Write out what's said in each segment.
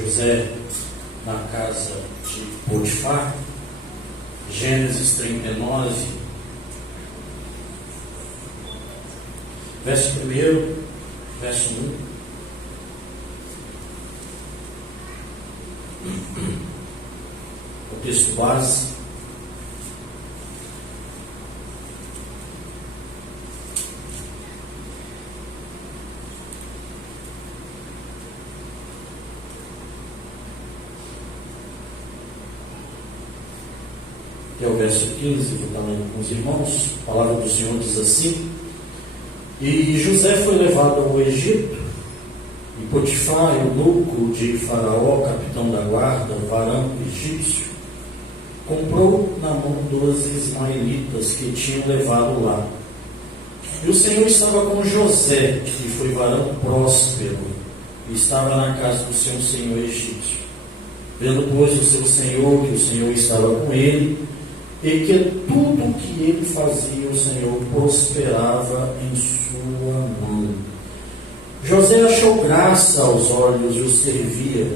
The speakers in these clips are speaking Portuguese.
José na casa de Potifar. Gênesis 39, verso 1, verso 1. O texto base. Que é o verso 15, vou estar lendo com os irmãos. A palavra do Senhor diz assim: E José foi levado ao Egito, e Potifar, eunuco de Faraó, capitão da guarda, varão egípcio, comprou na mão 12 ismaelitas que tinham levado lá. E o Senhor estava com José, que foi varão próspero, e estava na casa do seu senhor egípcio. Vendo, pois, o seu senhor, que o Senhor estava com ele, e que tudo o que ele fazia, o Senhor prosperava em sua mão. José achou graça aos olhos e o servia,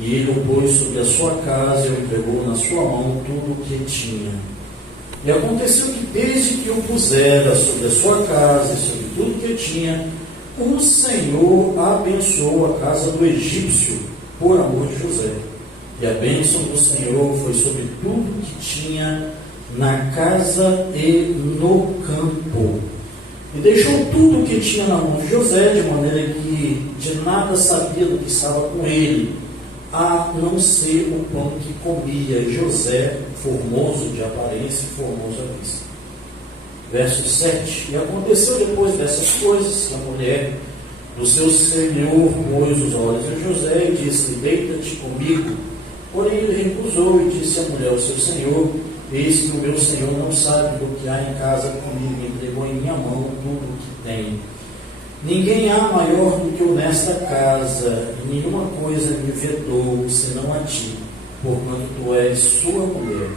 e ele o pôs sobre a sua casa e o entregou na sua mão tudo o que tinha. E aconteceu que desde que o pusera sobre a sua casa e sobre tudo o que tinha, o Senhor abençoou a casa do egípcio por amor de José. E a bênção do Senhor foi sobre tudo que tinha na casa e no campo. E deixou tudo o que tinha na mão de José, de maneira que de nada sabia do que estava com ele, a não ser o pão que comia. E José, formoso de aparência e formoso à vista. Verso 7. E aconteceu depois dessas coisas que a mulher do seu senhor pôs os olhos em José e disse: Deita-te comigo. Porém ele recusou e disse à mulher: O seu senhor, eis que o meu senhor não sabe do que há em casa comigo, e entregou em minha mão tudo o que tem. Ninguém há maior do que eu nesta casa, e nenhuma coisa me vedou, senão a ti, porquanto tu és sua mulher.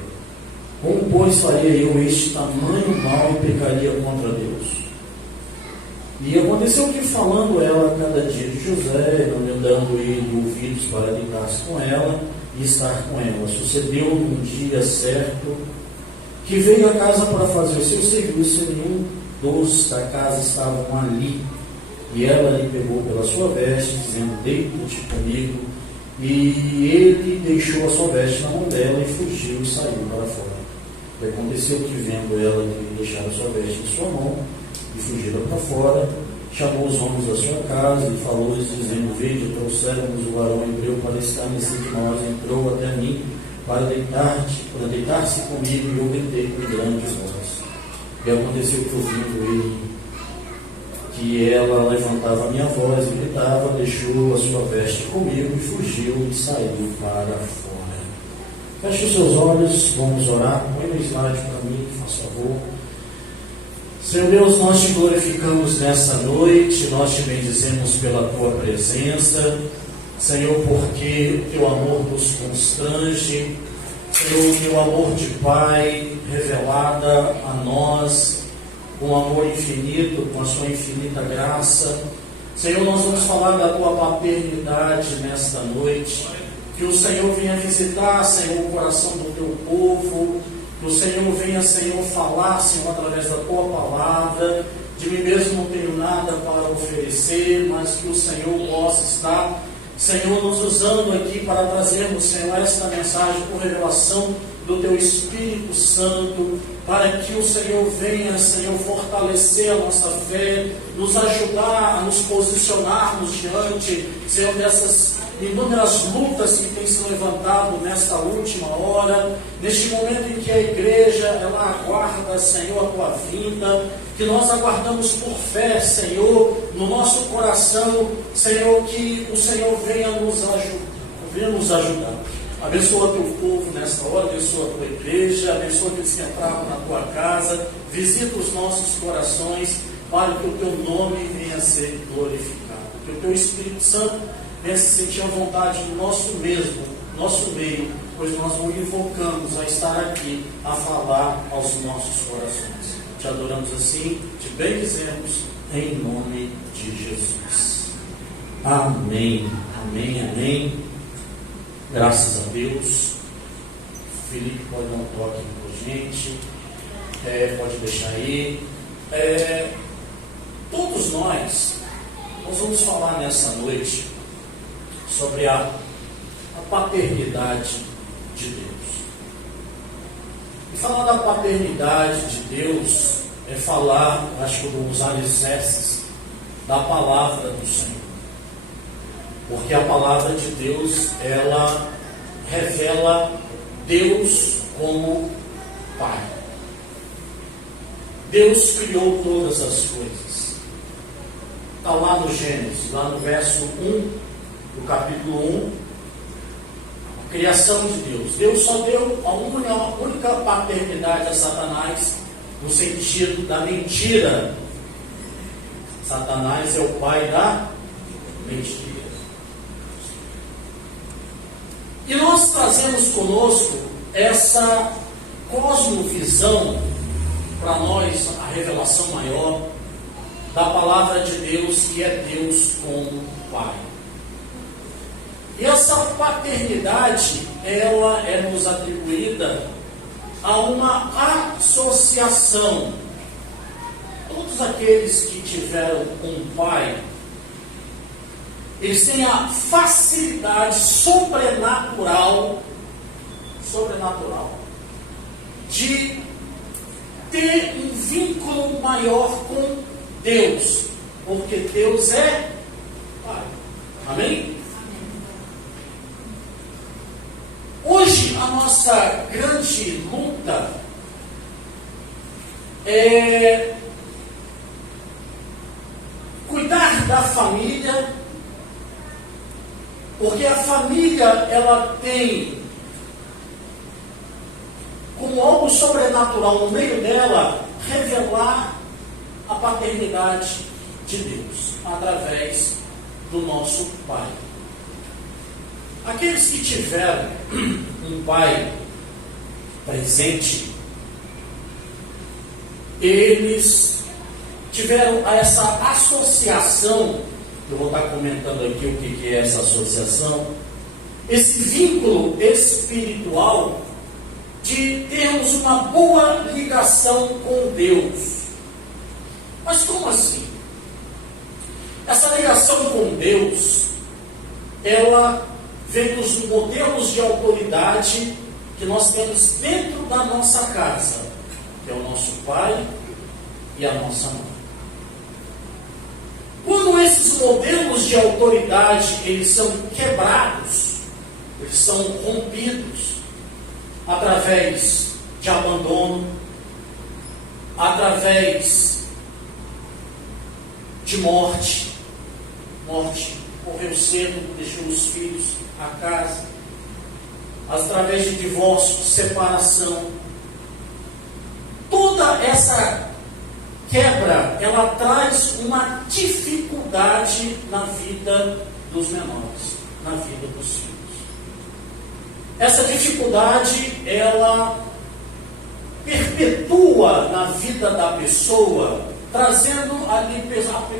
Como, pois, faria eu este tamanho mal e pecaria contra Deus? E aconteceu que, falando ela cada dia de José, não lhe dando ele ouvidos para deitar-se com ela e estar com ela, sucedeu num dia certo que veio à casa para fazer o seu serviço, e nenhum dos da casa estavam ali. E ela lhe pegou pela sua veste, dizendo: Deita-te comigo. E ele deixou a sua veste na mão dela e fugiu e saiu para fora. E aconteceu que, vendo ela que deixar a sua veste em sua mão e fugida para fora, chamou os homens da sua casa e falou-lhes, dizendo: Vede, trouxéramos o varão hebreu para estar nesse de nós, entrou até mim para deitar-se comigo, e eu gritei com grande voz. E aconteceu que, ouvindo ele que ela levantava a minha voz e gritava, deixou a sua veste comigo e fugiu e saiu para fora. Feche os seus olhos, vamos orar. Põe o slide para mim, por favor. Senhor Deus, nós te glorificamos nessa noite, nós te bendizemos pela tua presença, Senhor, porque o teu amor nos constrange, Senhor, o teu amor de Pai revelada a nós, com um amor infinito, com a sua infinita graça. Senhor, nós vamos falar da tua paternidade nesta noite, que o Senhor venha visitar, Senhor, o coração do teu povo, que o Senhor venha, Senhor, falar, Senhor, através da tua palavra. De mim mesmo não tenho nada para oferecer, mas que o Senhor possa estar, Senhor, nos usando aqui para trazermos, Senhor, esta mensagem por revelação do teu Espírito Santo, para que o Senhor venha, Senhor, fortalecer a nossa fé, nos ajudar a nos posicionarmos diante, Senhor, dessas inúmeras lutas que têm se levantado nesta última hora, neste momento em que a igreja, ela aguarda, Senhor, a tua vinda, que nós aguardamos por fé, Senhor, no nosso coração, Senhor, que o Senhor venha nos ajudar. Abençoa teu povo nesta hora, abençoa a tua igreja, abençoa aqueles que entraram na tua casa, visita os nossos corações, para que o teu nome venha a ser glorificado, que o teu Espírito Santo venha se sentir à vontade no nosso meio, pois nós o invocamos a estar aqui, a falar aos nossos corações. Te adoramos assim, te bendizemos, em nome de Jesus. Amém, amém, amém. Graças a Deus. O Felipe pode dar um toque aqui com a gente. Pode deixar aí. Todos nós vamos falar nessa noite sobre a paternidade de Deus. E falar da paternidade de Deus é falar, acho que dos alicerces da palavra do Senhor. Porque a palavra de Deus, ela revela Deus como Pai. Deus criou todas as coisas. Está lá no Gênesis, lá no verso 1, do capítulo 1, a criação de Deus. Deus só deu a única paternidade a Satanás, no sentido da mentira. Satanás é o pai da mentira. E nós trazemos conosco essa cosmovisão, para nós, a revelação maior da palavra de Deus, que é Deus como Pai. E essa paternidade, ela é nos atribuída a uma associação. Todos aqueles que tiveram um pai, eles têm a facilidade sobrenatural de ter um vínculo maior com Deus, porque Deus é Pai. Amém? Hoje a nossa grande luta é cuidar da família, porque a família, ela tem como algo sobrenatural no meio dela revelar a paternidade de Deus através do nosso Pai. Aqueles que tiveram um pai presente, eles tiveram essa associação. Eu vou estar comentando aqui o que é essa associação, esse vínculo espiritual de termos uma boa ligação com Deus. Mas como assim? Essa ligação com Deus, ela vem dos modelos de autoridade que nós temos dentro da nossa casa, que é o nosso pai e a nossa mãe. Quando esses modelos de autoridade, eles são quebrados, eles são rompidos, através de abandono, através de morte, morreu cedo, deixou os filhos a casa, através de divórcio, separação, toda essa quebra, ela traz uma dificuldade na vida dos menores, na vida dos filhos. Essa dificuldade, ela perpetua na vida da pessoa, trazendo ali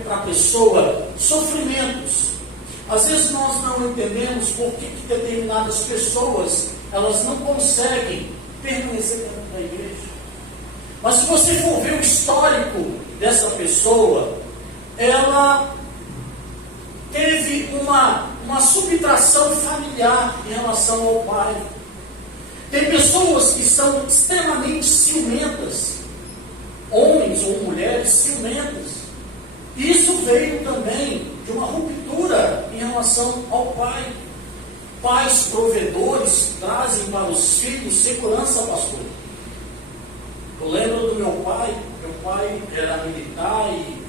para a pessoa sofrimentos. Às vezes nós não entendemos por que determinadas pessoas, elas não conseguem permanecer dentro da igreja. Mas se você for ver o histórico dessa pessoa, ela teve uma subtração familiar em relação ao pai. Tem pessoas que são extremamente ciumentas, homens ou mulheres ciumentas. E isso veio também de uma ruptura em relação ao pai. Pais provedores trazem para os filhos segurança, pastor. Eu lembro do meu pai era militar e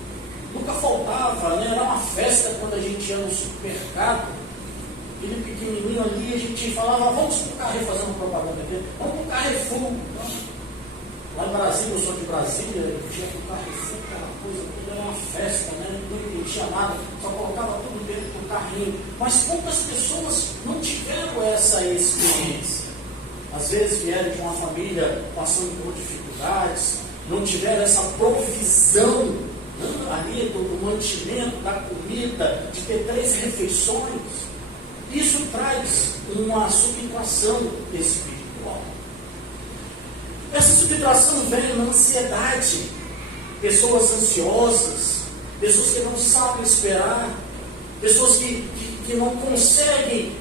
nunca faltava, né? Era uma festa quando a gente ia no supermercado, aquele pequenininho ali, a gente falava, vamos para o Carrefour, fazendo propaganda aqui, vamos para o Carrefour. Lá em Brasília, eu sou de Brasília, eu tinha para o Carrefour, aquela coisa, tudo era uma festa, né? Não tinha nada, só colocava tudo dentro do carrinho. Mas quantas pessoas não tiveram essa experiência? Às vezes vieram de uma família passando por dificuldades, não tiveram essa provisão, né, ali do mantimento, da comida, de ter 3 refeições. Isso traz uma subtração espiritual. Essa subtração vem na ansiedade, pessoas ansiosas, pessoas que não sabem esperar, pessoas que não conseguem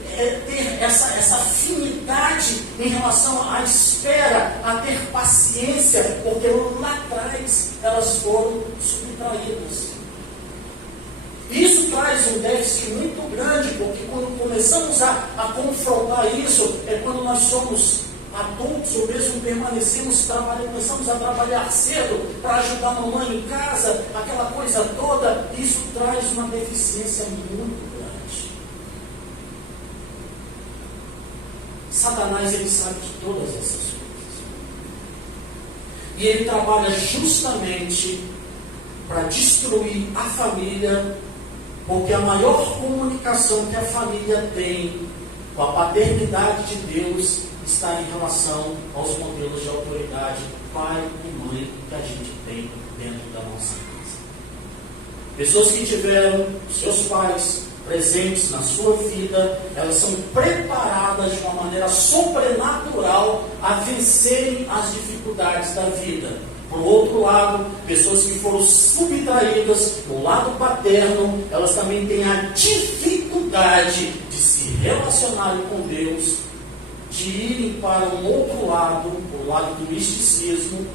ter essa afinidade em relação à espera, a ter paciência, porque lá atrás elas foram subtraídas. Isso traz um déficit muito grande, porque quando começamos a confrontar isso, é quando nós somos adultos, ou mesmo permanecemos trabalhando, começamos a trabalhar cedo para ajudar a mamãe em casa, aquela coisa toda, isso traz uma deficiência muito grande. Satanás, ele sabe de todas essas coisas. E ele trabalha justamente para destruir a família, porque a maior comunicação que a família tem com a paternidade de Deus está em relação aos modelos de autoridade, pai e mãe, que a gente tem dentro da nossa casa. Pessoas que tiveram seus pais presentes na sua vida, elas são preparadas de uma maneira sobrenatural a vencerem as dificuldades da vida. Por outro lado, pessoas que foram subtraídas no lado paterno, elas também têm a dificuldade de se relacionarem com Deus, de irem para um outro lado, o lado do misticismo,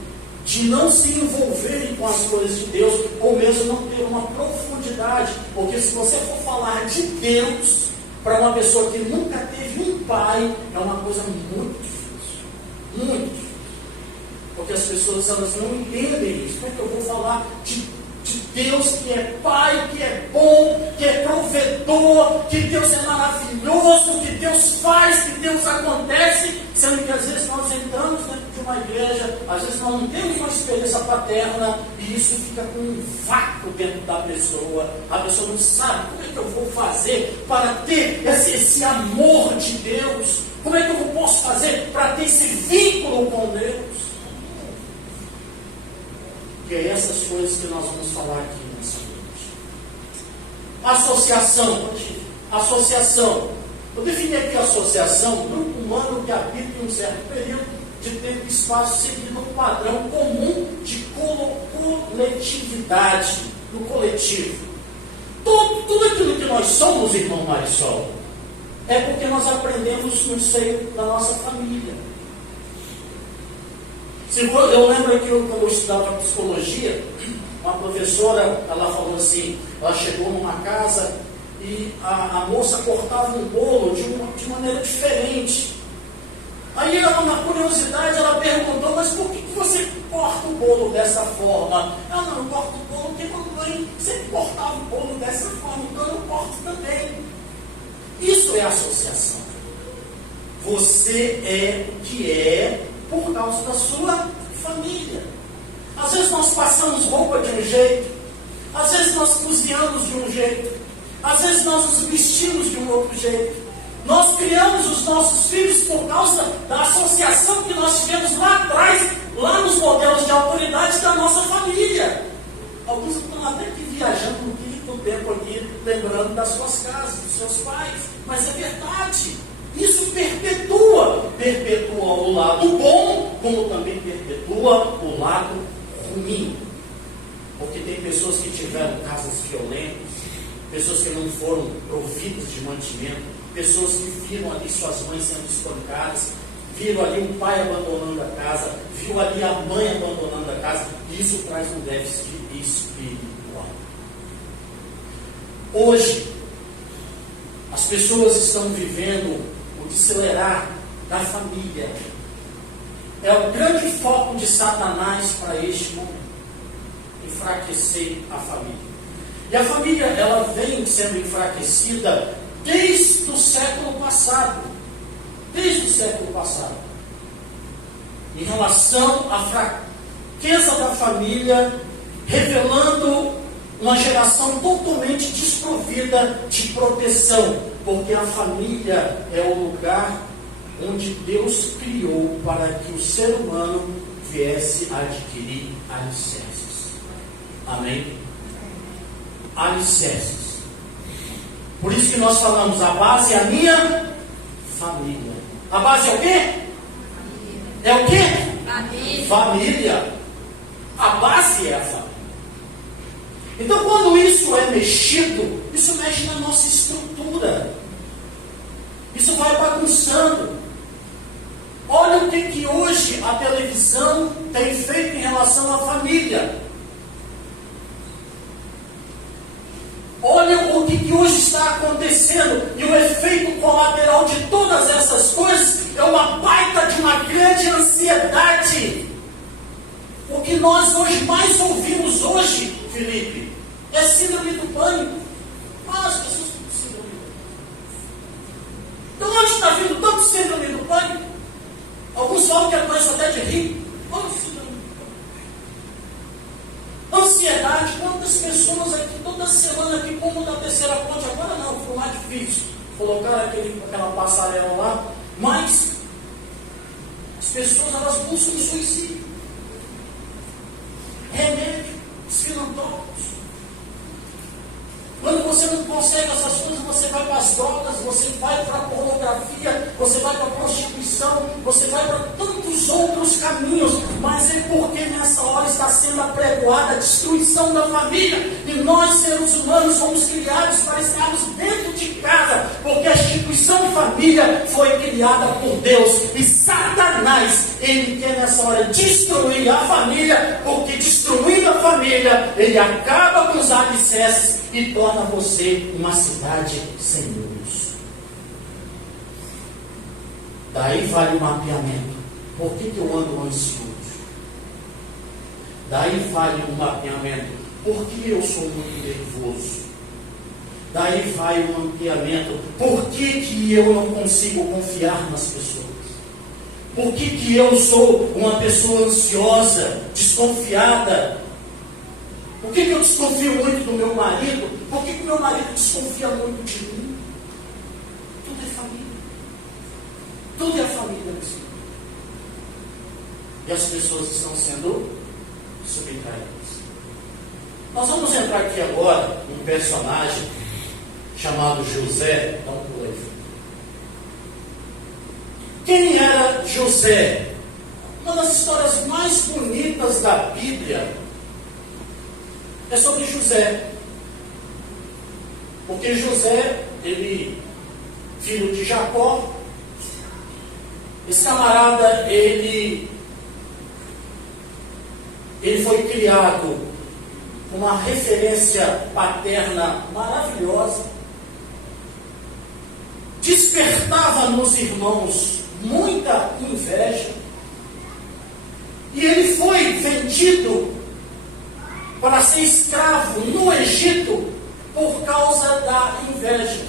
de não se envolverem com as coisas de Deus, ou mesmo não ter uma profundidade, porque se você for falar de Deus para uma pessoa que nunca teve um pai, é uma coisa muito difícil, muito difícil, porque as pessoas elas não entendem isso. Como é que eu vou falar de Deus que é pai, que é bom, que é provedor, que Deus é maravilhoso, que Deus faz, que Deus acontece, sendo que às vezes nós entramos dentro de uma igreja, às vezes nós não temos uma experiência paterna, e isso fica com um vácuo dentro da pessoa. A pessoa não sabe como é que eu vou fazer para ter esse amor de Deus, como é que eu posso fazer para ter esse vínculo com Deus. Que é essas coisas que nós vamos falar aqui nessa noite. Associação. Eu defini aqui a associação, grupo humano que habita em um certo período de tempo e espaço seguindo um padrão comum de coletividade, do coletivo. Tudo aquilo que nós somos, irmão Marisol, é porque nós aprendemos no seio da nossa família. Eu lembro que quando eu estudava psicologia, uma professora, ela falou assim, ela chegou numa casa e a moça cortava um bolo de maneira diferente. Aí ela, na curiosidade, ela perguntou, mas por que você corta o bolo dessa forma? Ela não corta o bolo porque mamãe sempre cortava o bolo dessa forma, então eu corto também. Isso é associação. Você é o que é por causa da sua família. Às vezes nós passamos roupa de um jeito, às vezes nós cozinhamos de um jeito, às vezes nós nos vestimos de um outro jeito. Nós criamos os nossos filhos por causa da associação que nós tivemos lá atrás, lá nos modelos de autoridade da nossa família. Alguns estão até aqui viajando no tempo aqui, lembrando das suas casas, dos seus pais, mas é verdade. Isso perpetua o lado bom, como também perpetua o lado ruim. Porque tem pessoas que tiveram casas violentas, pessoas que não foram providas de mantimento, pessoas que viram ali suas mães sendo espancadas, viram ali o pai abandonando a casa, viu ali a mãe abandonando a casa, e isso traz um déficit espiritual. Hoje, as pessoas estão vivendo o desacelerar da família. É o grande foco de Satanás para este momento, enfraquecer a família. E a família, ela vem sendo enfraquecida desde o século passado. Desde o século passado. Em relação à fraqueza da família, revelando uma geração totalmente desprovida de proteção, porque a família é o lugar onde Deus criou para que o ser humano viesse a adquirir alicerces. Amém? Alicerces. Por isso que nós falamos, a base é a minha Família. A base é o quê? É o quê? Família. Família. A base é a família. Então, quando isso é mexido, isso mexe na nossa estrutura. Isso vai bagunçando. Olha o que hoje a televisão tem feito em relação à família. Olha o que hoje está acontecendo. E o efeito colateral de todas essas coisas é uma baita de uma grande ansiedade. O que nós hoje mais ouvimos hoje, Felipe, é síndrome do pânico. As pessoas têm síndrome do pânico. De onde está vindo tanto síndrome do pânico? Alguns falam que é doença até de rir. Olha o síndrome do pânico. Ansiedade. Quantas pessoas aqui, toda semana aqui, como da terceira ponte, agora não, foi mais difícil. Colocaram aquela passarela lá. Mas as pessoas, elas buscam suicídio. Remédio, os filantrópicos. Quando você não consegue essas coisas, você vai para as drogas, você vai para a pornografia, você vai para a prostituição, você vai para tantos outros caminhos, mas é porque nessa hora está sendo apregoada a destruição da família, e nós, seres humanos, fomos criados para estarmos dentro de casa, porque a instituição família foi criada por Deus, e Satanás, ele quer nessa hora destruir a família, porque destruindo a família, ele acaba com os alicerces e torna você uma cidade sem muros. Daí vale o mapeamento. Por que eu ando ansioso? Daí vale o mapeamento. Por que eu sou muito nervoso? Daí vai o mapeamento. Por que eu não consigo confiar nas pessoas? Por que eu sou uma pessoa ansiosa, desconfiada? Por que eu desconfio muito do meu marido? Por que meu marido desconfia muito de mim? Tudo é família. Tudo é família, meu Senhor. E as pessoas estão sendo subtraídas. Nós vamos entrar aqui agora em um personagem chamado José. Dá um pulo aí. Quem era José? Uma das histórias mais bonitas da Bíblia é sobre José. Porque José, ele, filho de Jacó, esse camarada, ele foi criado com uma referência paterna maravilhosa, despertava nos irmãos muita inveja, e ele foi vendido para ser escravo no Egito por causa da inveja.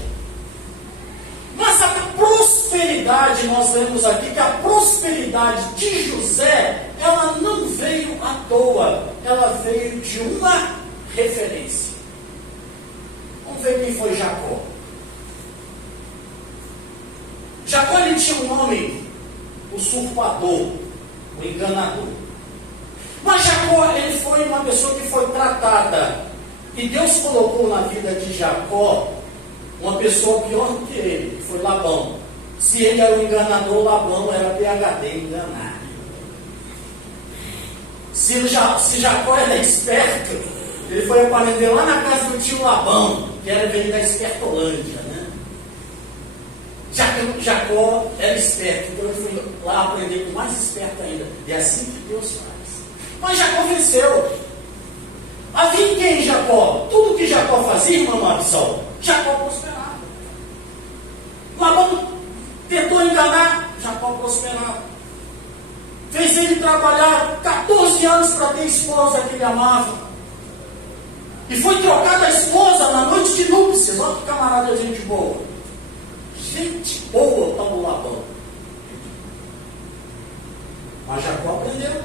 Mas a prosperidade, nós vemos aqui que a prosperidade de José, ela não veio à toa, ela veio de uma referência. Vamos ver quem foi Jacó. Jacó, ele tinha um nome, usurpador, o enganador. Mas Jacó, ele foi uma pessoa que foi tratada, e Deus colocou na vida de Jacó uma pessoa pior do que ele, que foi Labão. Se ele era o enganador, Labão era PhD, enganar. Se Jacó era esperto, ele foi aprender lá na casa do tio Labão, que era veio da Espertolândia, né? Jacó era esperto, então ele foi lá aprender com mais esperto ainda. E é assim que Deus faz. Mas Jacó venceu. Havia em quem Jacó? Tudo que Jacó fazia, irmão Marisol, Jacó prosperava. Labão tentou enganar, Jacó prosperava. Fez ele trabalhar 14 anos para ter esposa que ele amava. E foi trocada a esposa na noite de núpcias. Olha que camarada, gente boa. Gente boa, está no Labão. Mas Jacó aprendeu.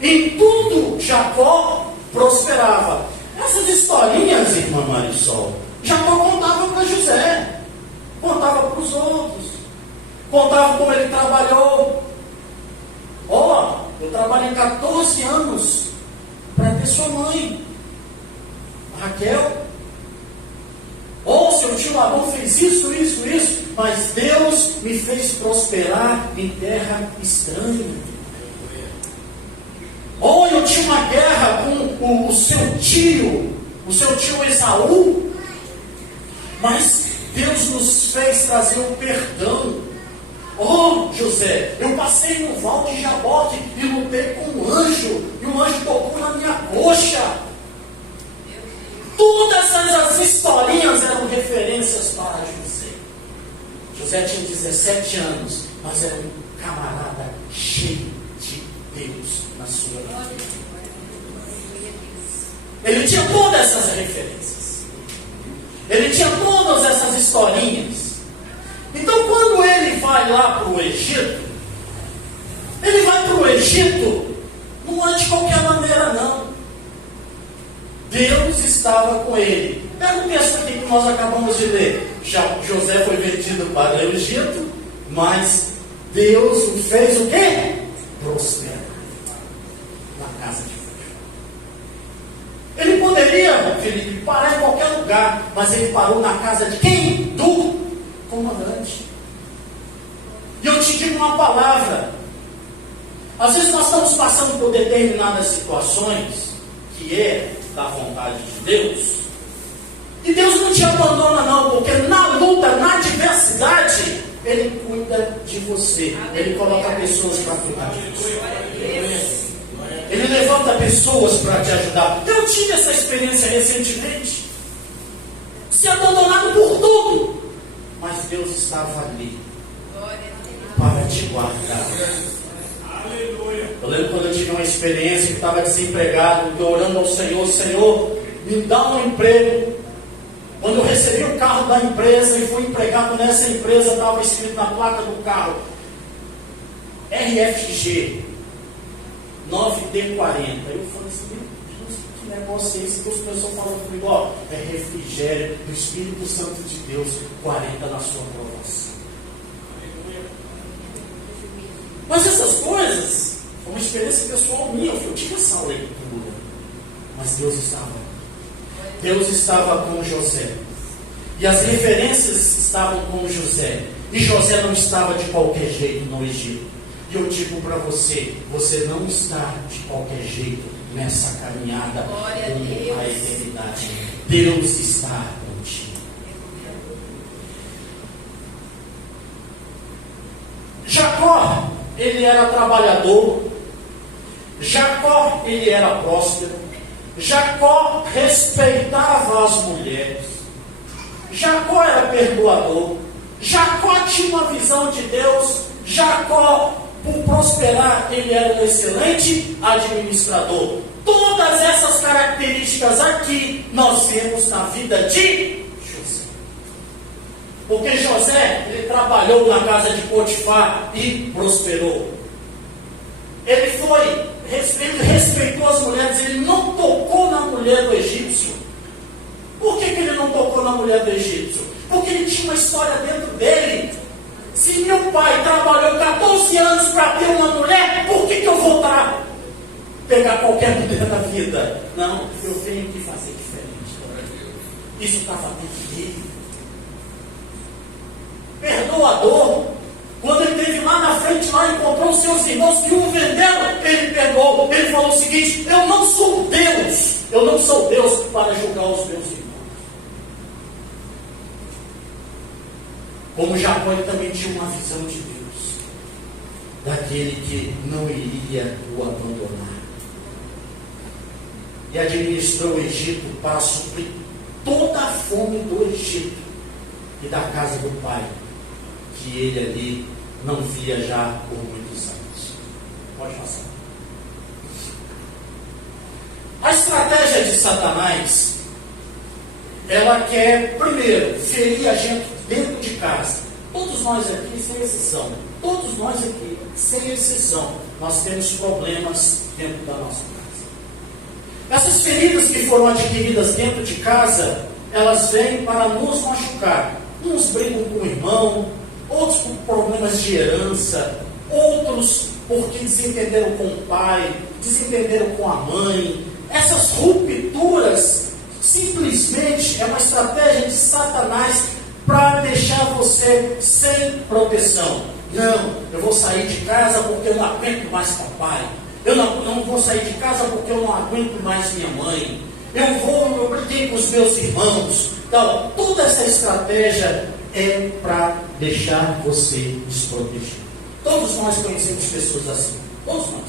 Em tudo, Jacó prosperava. Essas historinhas, irmã Marisol, Jacó contava para José, contava para os outros, contava como ele trabalhou. Eu trabalhei 14 anos para ter sua mãe, Raquel. Se eu tinha tio Labão fez isso, mas Deus me fez prosperar em terra estranha. Ou eu tinha uma guerra com o seu tio Esaú, mas Deus nos fez trazer o perdão. Oh, José, eu passei no val de Jaboque e lutei com um anjo, e um anjo tocou na minha coxa. Todas as historinhas eram referências para José. José tinha 17 anos, mas era um camarada cheio de Deus na sua vida. Ele tinha todas essas referências. Ele tinha todas essas historinhas. Então, quando ele vai lá para o Egito, ele vai para o Egito não é de qualquer maneira, não. Deus estava com ele. Pega o texto aqui que nós acabamos de ler. José foi vendido para o Egito, mas Deus o fez o quê? Prosperar na casa de Potifar. Ele poderia, Felipe, parar em qualquer lugar, mas ele parou na casa de quem? Do comandante. E eu te digo uma palavra. Às vezes nós estamos passando por determinadas situações que é da vontade de Deus, e Deus não te abandona não, porque na luta, na adversidade, Ele cuida de você. Ele coloca pessoas para cuidar de você. Ele levanta pessoas para te ajudar. Eu tive essa experiência recentemente, ser abandonado por tudo, mas Deus estava ali para te guardar. Eu lembro quando eu tive uma experiência que estava desempregado, eu orando ao Senhor: Senhor, me dá um emprego. Quando eu recebi o carro da empresa e fui empregado nessa empresa, estava escrito na placa do carro RFG 9D40. Eu falei assim: meu Deus, que negócio é esse? Deus começou falando comigo: ó, é refrigério do Espírito Santo de Deus, 40 na sua aprovação. Mas essas coisas, foi uma experiência pessoal minha, eu tive essa leitura. Mas Deus estava com José. E as referências estavam com José. E José não estava de qualquer jeito no Egito. E eu digo para você, você não está de qualquer jeito nessa caminhada com a eternidade. Deus está contigo. Jacó, ele era trabalhador. Jacó, ele era próspero. Jacó respeitava as mulheres. Jacó era perdoador. Jacó tinha uma visão de Deus. Jacó, por prosperar, ele era um excelente administrador. Todas essas características aqui nós vemos na vida de José. Porque José, ele trabalhou na casa de Potifar e prosperou. Ele respeitou as mulheres, ele não tocou na mulher do egípcio. Por que ele não tocou na mulher do egípcio? Porque ele tinha uma história dentro dele. Se meu pai trabalhou 14 anos para ter uma mulher, por que eu vou pegar qualquer mulher da vida? Não, eu tenho que fazer diferente. Isso estava dentro dele. Perdoador. Quando ele esteve lá na frente, lá encontrou os seus irmãos que o venderam, ele pegou. Ele falou o seguinte: eu não sou Deus para julgar os meus irmãos. Como Jacó, ele também tinha uma visão de Deus, daquele que não iria o abandonar. E administrou o Egito para suprir toda a fome do Egito e da casa do pai, que ele ali não via já por muitos anos. Pode passar. A estratégia de Satanás, ela quer, primeiro, ferir a gente dentro de casa. Todos nós aqui, sem exceção, nós temos problemas dentro da nossa casa. Essas feridas que foram adquiridas dentro de casa, elas vêm para nos machucar. Uns brigam com o irmão, outros por problemas de herança, outros porque desentenderam com o pai, desentenderam com a mãe. Essas rupturas simplesmente é uma estratégia de Satanás você sem proteção. Não, eu vou sair de casa porque eu não aguento mais papai. Eu não vou sair de casa porque eu não aguento mais minha mãe. Eu briguei com os meus irmãos. Então, toda essa estratégia é para deixar você desprotegido. Todos nós conhecemos pessoas assim. Todos nós.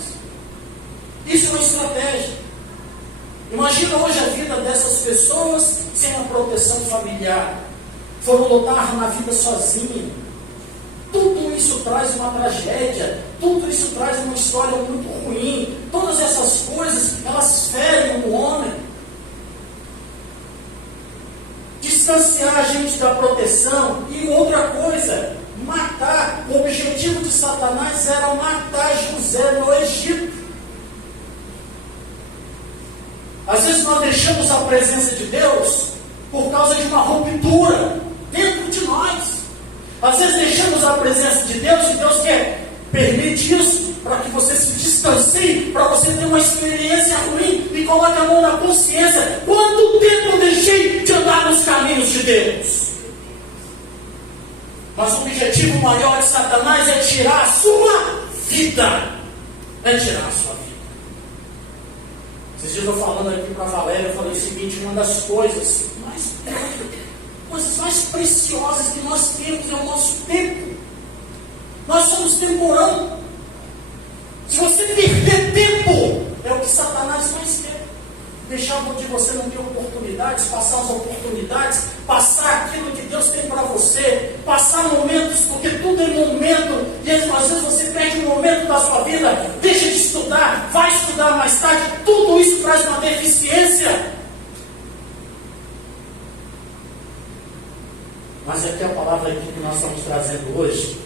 Isso é uma estratégia. Imagina hoje a vida dessas pessoas sem a proteção familiar. Foram lutar na vida sozinhas. Tudo isso traz uma tragédia. Tudo isso traz uma história muito ruim. Todas essas coisas, elas ferem o homem. Distanciar a gente da proteção. E outra coisa, matar. O objetivo de Satanás era matar José no Egito. Às vezes nós deixamos a presença de Deus por causa de uma ruptura dentro de nós. Às vezes deixamos a presença de Deus e Deus permite isso para que você se distancie, para você ter uma experiência ruim e coloque a mão na consciência. Quanto tempo eu deixei de andar nos caminhos de Deus? Mas o objetivo maior de Satanás é tirar a sua vida. É tirar a sua vida. Esses dias eu falando aqui para a Valéria, eu falei o seguinte: uma das coisas mais preciosas que nós temos é o nosso tempo. Nós somos temporão. Se você perder tempo, é o que Satanás mais quer. Deixar de você não ter oportunidades, passar as oportunidades, passar aquilo que Deus tem para você, passar momentos, porque tudo é momento, e às vezes você perde um momento da sua vida, deixa de estudar, vai estudar mais tarde, tudo isso traz uma deficiência. Mas aqui a palavra aqui que nós estamos trazendo hoje,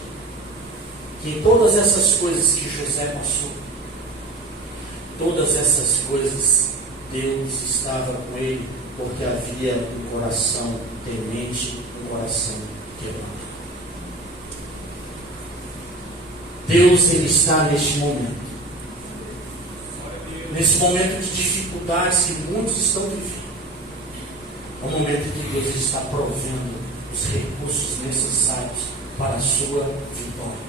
que em todas essas coisas que José passou, todas essas coisas, Deus estava com ele, porque havia um coração temente, um coração quebrado. Deus, Ele está neste momento. Nesse momento de dificuldades que muitos estão vivendo. É um momento que Deus está provendo os recursos necessários para a sua vitória.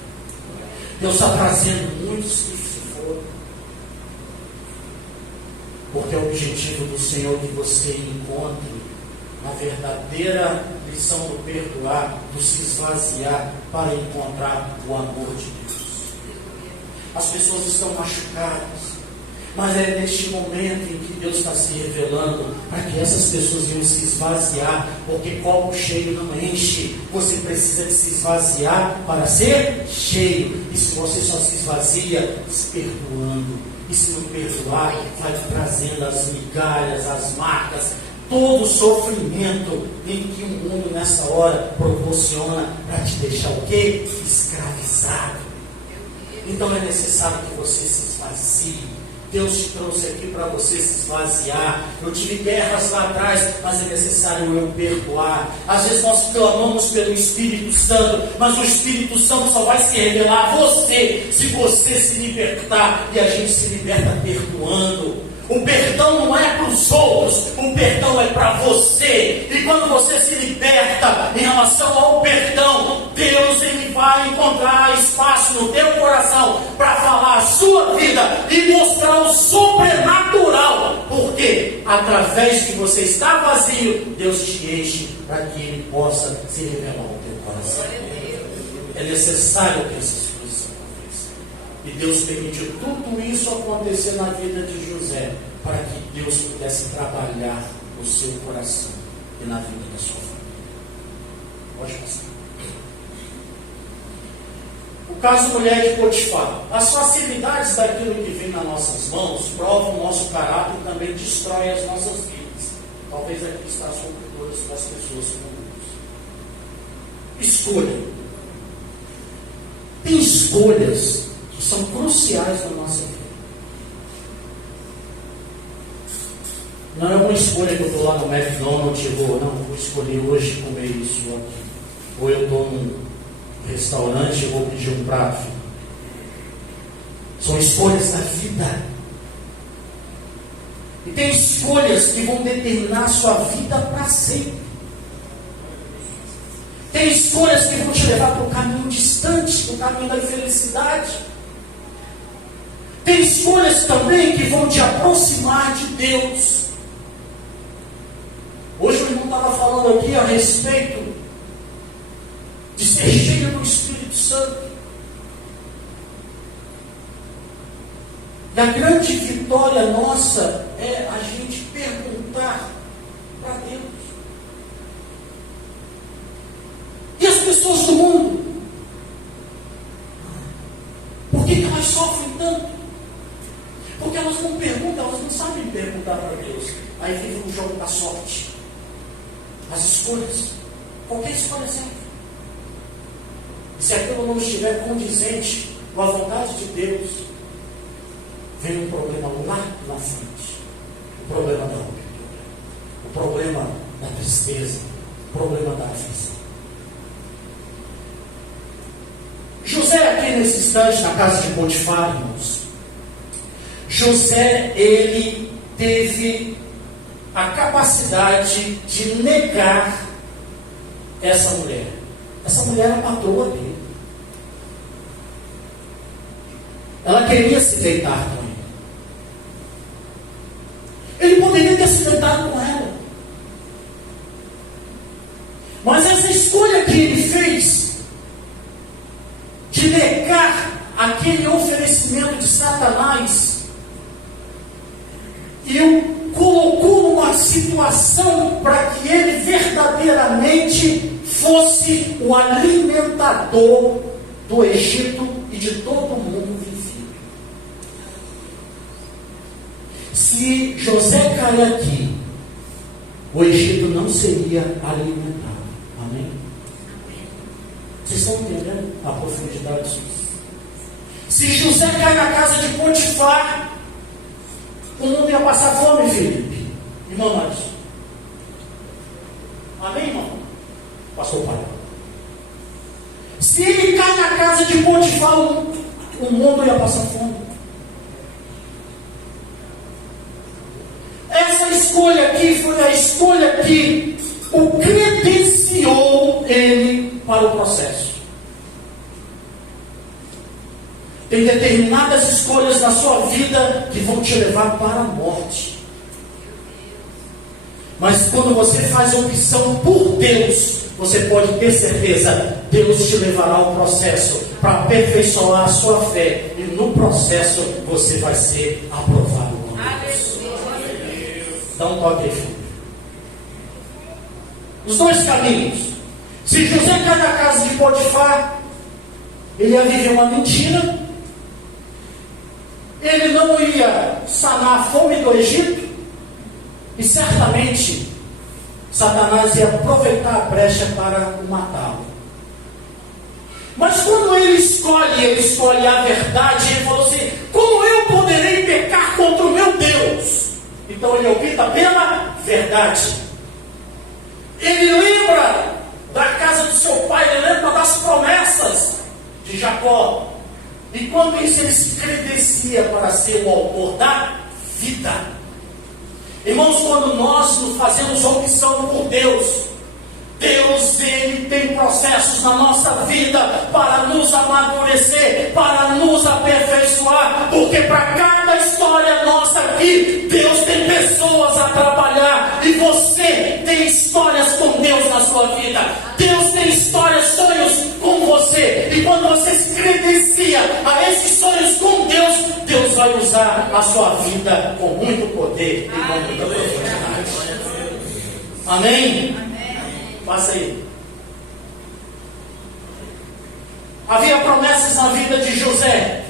Deus está trazendo muitos que se foram. Porque é o objetivo do Senhor que você encontre a verdadeira lição do perdoar, do se esvaziar, para encontrar o amor de Deus. As pessoas estão machucadas, mas é neste momento em que Deus está se revelando para que essas pessoas venham se esvaziar, porque copo cheio não enche. Você precisa de se esvaziar para ser cheio. E se você só se esvazia, se perdoando, e se não perdoar, vai trazendo as migalhas, as marcas, todo o sofrimento em que o mundo nessa hora proporciona para te deixar o quê? Escravizado. Então é necessário que você se esvazie. Deus te trouxe aqui para você se esvaziar. Eu tive guerras lá atrás, mas é necessário eu perdoar. Às vezes nós clamamos pelo Espírito Santo, mas o Espírito Santo só vai se revelar a você se você se libertar. E a gente se liberta perdoando. O perdão não é para os outros, o perdão é para você. E quando você se liberta em relação ao perdão, Deus, Ele vai encontrar espaço no teu coração para falar a sua vida e mostrar o sobrenatural. Porque através de você estar vazio, Deus te enche para que Ele possa se revelar ao teu coração. É necessário que essas coisas aconteçam. E Deus permitiu tudo isso acontecer na vida de José, para que Deus pudesse trabalhar no seu coração e na vida da sua família. Pode passar. O caso mulher de Potifar. As facilidades daquilo que vem nas nossas mãos provam o nosso caráter e também destrói as nossas vidas. Talvez aqui está as conclusões das pessoas comuns. Escolha. Tem escolhas que são cruciais na nossa vida. Não é uma escolha que eu estou lá no McDonald's e vou escolher hoje comer isso aqui. Ou eu estou num restaurante e vou pedir um prato. São escolhas da vida. E tem escolhas que vão determinar a sua vida para sempre. Tem escolhas que vão te levar para um caminho distante, para o caminho da infelicidade. Tem escolhas também que vão te aproximar de Deus. Hoje o irmão estava falando aqui a respeito de ser cheio do Espírito Santo. E a grande vitória nossa é a gente perguntar para Deus. E as pessoas do mundo? Por que elas sofrem tanto? Porque elas não perguntam, elas não sabem perguntar para Deus. Aí vive o jogo da sorte. As escolhas. Qualquer escolha serve. E se aquilo não estiver condizente com a vontade de Deus, vem um problema lá na frente. O problema da ruptura. O problema da tristeza. O problema da aflição. José, aqui nesse instante, na casa de Potifar, irmãos, José, ele teve a capacidade de negar essa mulher. Essa mulher era a patroa dele. Ela queria se deitar com ele. Ele poderia ter se deitado com ela. Mas essa escolha que ele fez de negar aquele oferecimento de Satanás e o colocou numa situação para que ele verdadeiramente fosse o alimentador do Egito e de todo o mundo vivido. Se José cair aqui, o Egito não seria alimentado. Amém? Vocês estão entendendo a profundidade disso? Se José cai na casa de Potifar, o mundo ia passar fome, Felipe. Irmão Márcio. Amém, irmão? Pastor Pai. Se ele cai na casa de Potifar, o mundo ia passar fome. Essa escolha aqui foi a escolha que o credenciou ele para o processo. Tem determinadas escolhas na sua vida que vão te levar para a morte. Mas quando você faz a opção por Deus, você pode ter certeza, Deus te levará ao processo para aperfeiçoar a sua fé. E no processo você vai ser aprovado com Deus. Dá um toque aí, filho. Os dois caminhos. Se José cai na casa de Potifar, ele ia viver uma mentira. Ele não ia sanar a fome do Egito. E certamente Satanás ia aproveitar a brecha para o matá-lo. Mas quando ele escolhe a verdade, ele falou assim: como eu poderei pecar contra o meu Deus? Então ele opta pela verdade. Ele lembra da casa do seu pai, ele lembra das promessas de Jacó. E quando isso ele se credencia para ser o autor da vida. Irmãos, quando nós fazemos opção por Deus, Deus, Ele tem processos na nossa vida para nos amadurecer, para nos aperfeiçoar, porque para cada história nossa aqui, Deus tem pessoas a trabalhar, e você tem histórias com Deus na sua vida. Deus tem histórias, sonhos com você, e quando você se credencia a esses sonhos com Deus, Deus vai usar a sua vida com muito poder e com muita profundidade. Amém? Passa aí. Havia promessas na vida de José.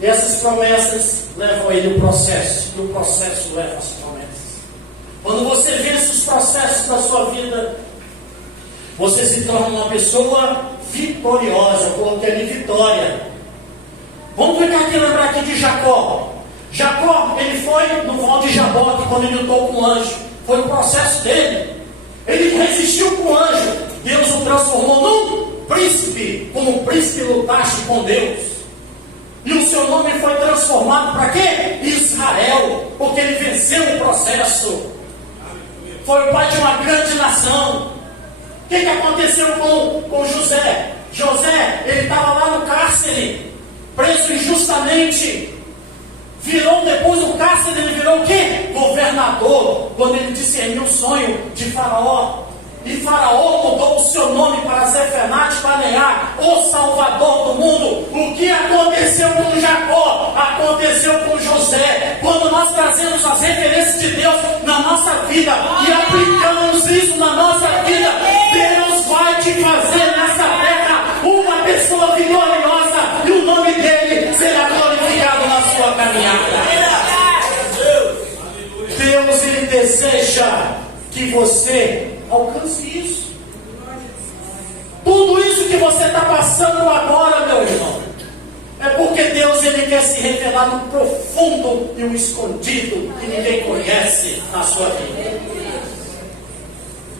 E essas promessas levam ele ao processo. E o processo leva as promessas. Quando você vence os processos da sua vida, você se torna uma pessoa vitoriosa. Coloquei ali vitória. Vamos ficar aqui, lembrar aqui de Jacó. Jacó, ele foi no val de Jaboque quando ele lutou com o anjo. Foi o processo dele. Ele resistiu com o anjo. Deus o transformou num príncipe. Como um príncipe lutaste com Deus. E o seu nome foi transformado para quê? Israel. Porque ele venceu o processo. Foi o pai de uma grande nação. O que aconteceu com José? José, ele estava lá no cárcere, preso injustamente. Virou, depois do cárcere, ele virou o quê? Governador, quando ele discerniu o sonho de Faraó. E Faraó mudou o seu nome para Zefenate Paneá, o Salvador do mundo. O que aconteceu com Jacó? Aconteceu com José. Quando nós trazemos as referências de Deus na nossa vida e aplicamos isso na nossa vida, Deus vai te fazer nessa terra uma pessoa vitoriosa e o nome dele será glorificado na sua caminhada. Deus, ele deseja que você alcance isso. Tudo isso que você está passando agora, meu irmão, é porque Deus, ele quer se revelar no profundo e o escondido que ninguém conhece na sua vida.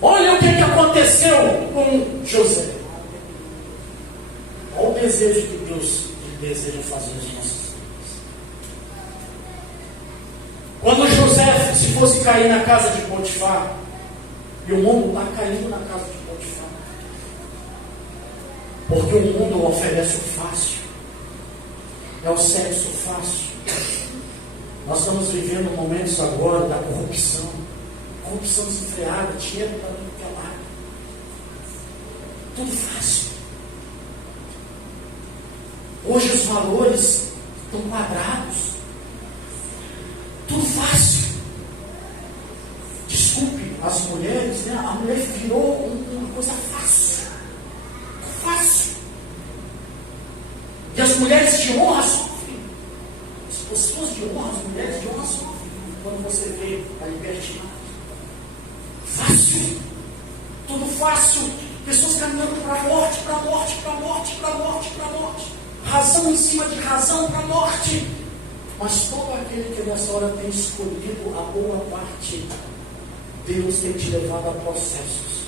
Olha o que aconteceu com José. Olha o desejo que Deus deseja fazer nas nossas vidas. Quando José, se fosse cair na casa de Potifar, e o mundo está caindo na casa de Potifar, porque o mundo oferece o fácil, é o sexo fácil. Nós estamos vivendo momentos agora da corrupção desenfreada, dinheiro para tudo que é lado, tudo fácil. Hoje os valores estão quadrados, tudo fácil. Desculpe as mulheres, né? A mulher virou uma coisa fácil. E as mulheres de honra sofrem. As pessoas de honra, as mulheres de honra sofrem quando você vê a libertinagem. Fácil. Tudo fácil. Pessoas caminhando para a morte, para a morte, para a morte, para a morte, para a morte. Razão em cima de razão para a morte. Mas todo aquele que nessa hora tem escolhido a boa parte, Deus tem te levado a processos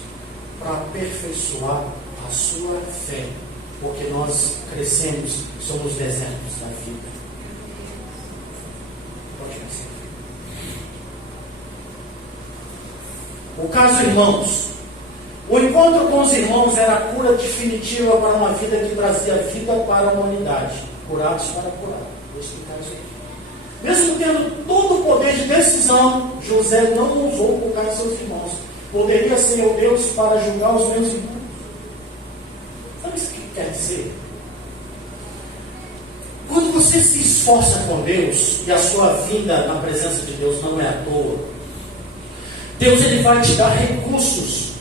para aperfeiçoar a sua fé, porque nós crescemos, somos desertos da vida. Pode crescer. O caso, irmãos, o encontro com os irmãos era a cura definitiva para uma vida que trazia vida para a humanidade, curados para curar. Vou explicar isso aqui. Mesmo tendo todo o poder de decisão, José não usou por causa de seus irmãos. Poderia ser o Deus para julgar os meus irmãos. Sabe isso que quer dizer? Quando você se esforça com Deus, e a sua vida na presença de Deus não é à toa, Deus, ele vai te dar recursos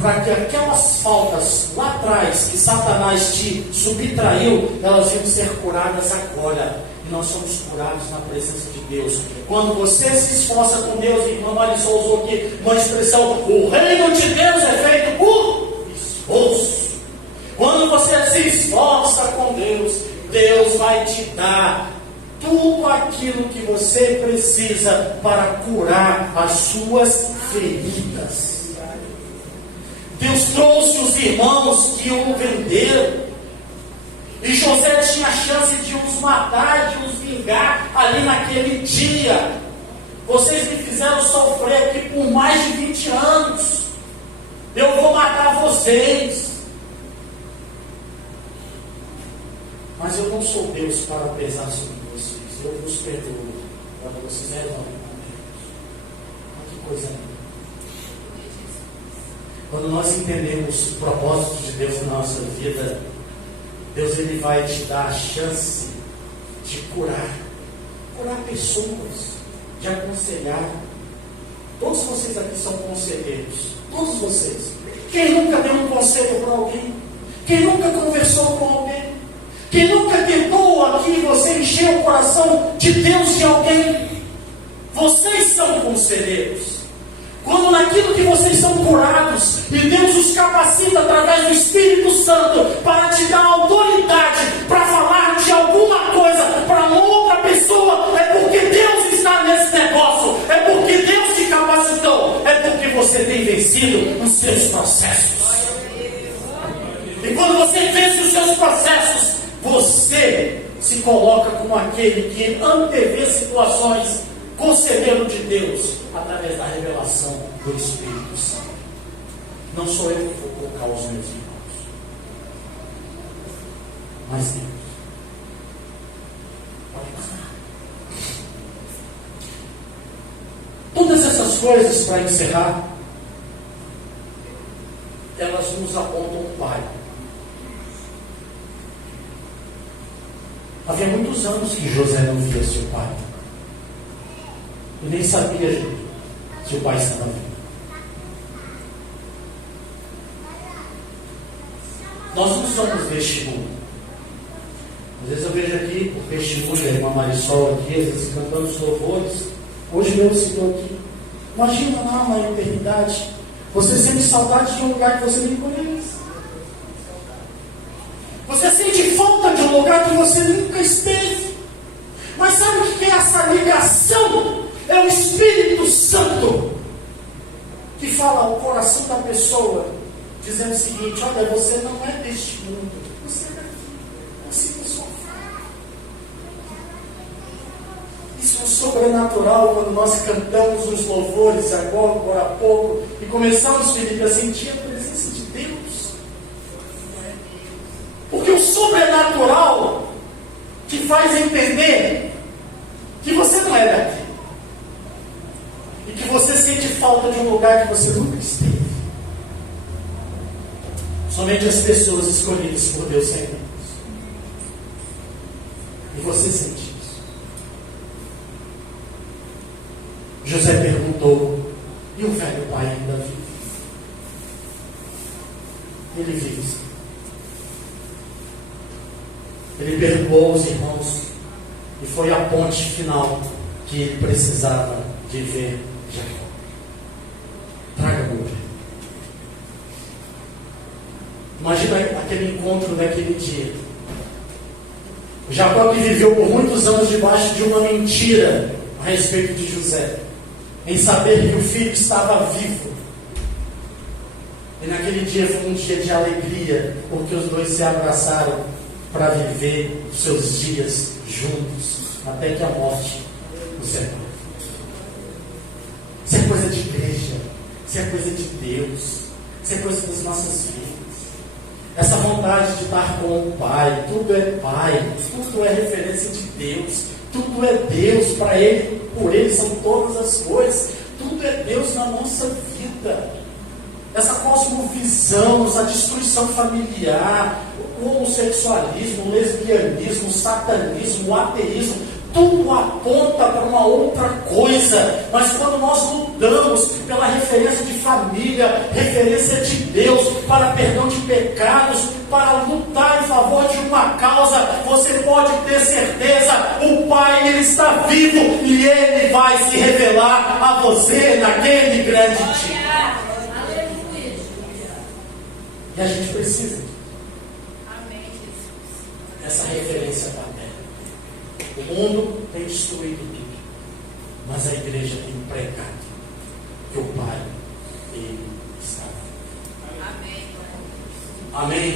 para que aquelas faltas lá atrás que Satanás te subtraiu, elas venham ser curadas agora. Nós somos curados na presença de Deus. Quando você se esforça com Deus, irmão, olha só, usou aqui uma expressão: o reino de Deus é feito por esforço. Quando você se esforça com Deus, Deus vai te dar tudo aquilo que você precisa para curar as suas feridas. Deus trouxe os irmãos que o venderam. E José tinha a chance de os matar, de os vingar ali naquele dia. Vocês me fizeram sofrer aqui por mais de 20 anos. Eu vou matar vocês. Mas eu não sou Deus para pesar sobre vocês. Eu vos perdoo. Quando vocês erram com Deus. Olha que coisa linda. Quando nós entendemos o propósito de Deus na nossa vida, Deus, ele vai te dar a chance de curar pessoas, de aconselhar. Todos vocês aqui são conselheiros, todos vocês. Quem nunca deu um conselho para alguém? Quem nunca conversou com alguém? Quem nunca tentou aqui você encher o coração de Deus de alguém? Vocês são conselheiros. Quando naquilo que vocês são curados, e Deus os capacita através do Espírito Santo para te dar autoridade para falar de alguma coisa para uma outra pessoa, é porque Deus está nesse negócio, é porque Deus te capacitou, é porque você tem vencido os seus processos. E quando você vence os seus processos, você se coloca como aquele que antevê situações, conselheiro de Deus, através da revelação do Espírito Santo. Não sou eu que vou colocar os meus irmãos, mas Deus. Pode passar. Todas essas coisas, para encerrar, elas nos apontam o Pai. Havia muitos anos que José não via seu pai. E nem sabia, gente, se o pai estava vivo. Nós não somos deste mundo. Às vezes eu vejo aqui, o Testemunho, a irmã Marisol aqui, às vezes cantando os louvores. Hoje mesmo citou aqui. Imagina lá na eternidade, você sente saudade de um lugar que você nem conhece. Você sente falta de um lugar que você nunca esteve. Mas sabe o que é essa ligação? É o Espírito Santo que fala ao coração da pessoa, dizendo o seguinte: olha, você não é deste mundo, você é daqui, você é só. Isso é sobrenatural quando nós cantamos os louvores agora há pouco e começamos, Felipe, a sentir a presença de Deus. Porque o sobrenatural te faz entender que você não é daqui. E que você sente falta de um lugar que você nunca esteve. Somente as pessoas escolhidas por Deus sabem isso. E você sente isso. José perguntou: e o velho pai ainda vive? Ele vive, sim. Ele perdoou os irmãos e foi a ponte final que ele precisava de ver Jacó. Traga o olho. Imagina aquele encontro daquele dia. Jacó, que viveu por muitos anos debaixo de uma mentira a respeito de José, em saber que o filho estava vivo. E naquele dia foi um dia de alegria, porque os dois se abraçaram para viver os seus dias juntos, até que a morte os separou. Isso é coisa de igreja, isso é coisa de Deus, isso é coisa das nossas vidas. Essa vontade de estar com o Pai, tudo é Pai, tudo é referência de Deus, tudo é Deus, para Ele, por Ele são todas as coisas, tudo é Deus na nossa vida. Essa cosmovisão, a destruição familiar, o homossexualismo, o lesbianismo, o satanismo, o ateísmo, tudo aponta para uma outra coisa. Mas quando nós lutamos pela referência de família, referência de Deus, para perdão de pecados, para lutar em favor de uma causa, você pode ter certeza, o Pai, Ele está vivo e Ele vai se revelar a você naquele grande dia. E a gente precisa essa referência paterna. O mundo tem destruído tudo, mas a igreja tem pregado que o Pai, Ele está. Amém. Amém.